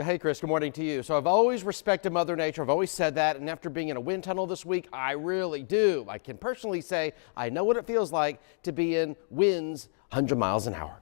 Yeah, hey, Chris, good morning to you. So I've always respected Mother Nature. I've always said that. And after being in a wind tunnel this week, I really do. I can personally say I know what it feels like to be in winds 100 miles an hour.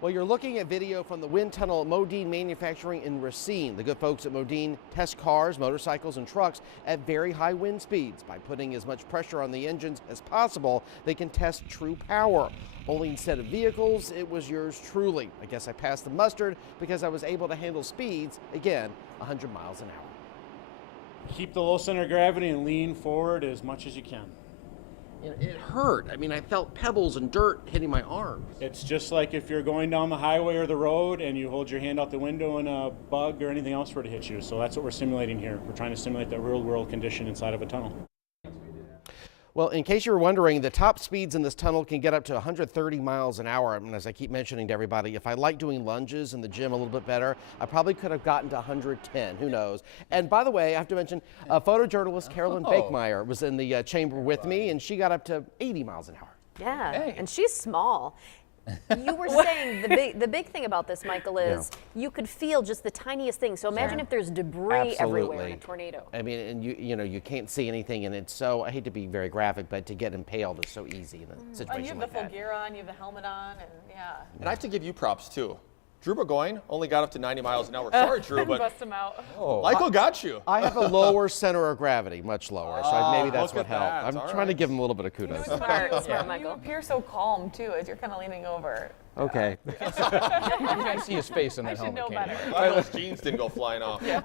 Well, you're looking at video from the wind tunnel at Modine Manufacturing in Racine. The good folks at Modine test cars, motorcycles, and trucks at very high wind speeds. By putting as much pressure on the engines as possible, they can test true power. Only instead of vehicles, it was yours truly. I guess I passed the mustard because I was able to handle speeds, again, 100 miles an hour. Keep the low center of gravity and lean forward as much as you can. It hurt. I mean, I felt pebbles and dirt hitting my arms. It's just like if you're going down the highway or the road and you hold your hand out the window and a bug or anything else were to hit you. So that's what we're simulating here. We're trying to simulate that real world condition inside of a tunnel. Well, in case you were wondering, the top speeds in this tunnel can get up to 130 miles an hour. And as I keep mentioning to everybody, if I like doing lunges in the gym a little bit better, I probably could have gotten to 110. Who knows? And by the way, I have to mention, photojournalist Carolyn Bakemeyer was in the chamber with me, and she got up to 80 miles an hour. Yeah, and she's small. You were saying the big thing about this, Michael, is you could feel just the tiniest thing. So imagine if there's debris everywhere in a tornado. I mean, and you can't see anything, and it's so, I hate to be very graphic, but to get impaled is so easy in a situation like that. You have the full gear on, you have the helmet on, and And I have to give you props too. Drew Burgoyne only got up to 90 miles an hour. Sorry, Drew, but bust him out. Michael got you. I have a lower center of gravity, much lower, so maybe that's what look at helped. that. I'm trying to give him a little bit of kudos. Smart, You Michael. appear so calm too, as you're kind of leaning over. Okay. You can't see his face in I that should helmet. know can you? better. Glad those jeans didn't go flying off. Yeah.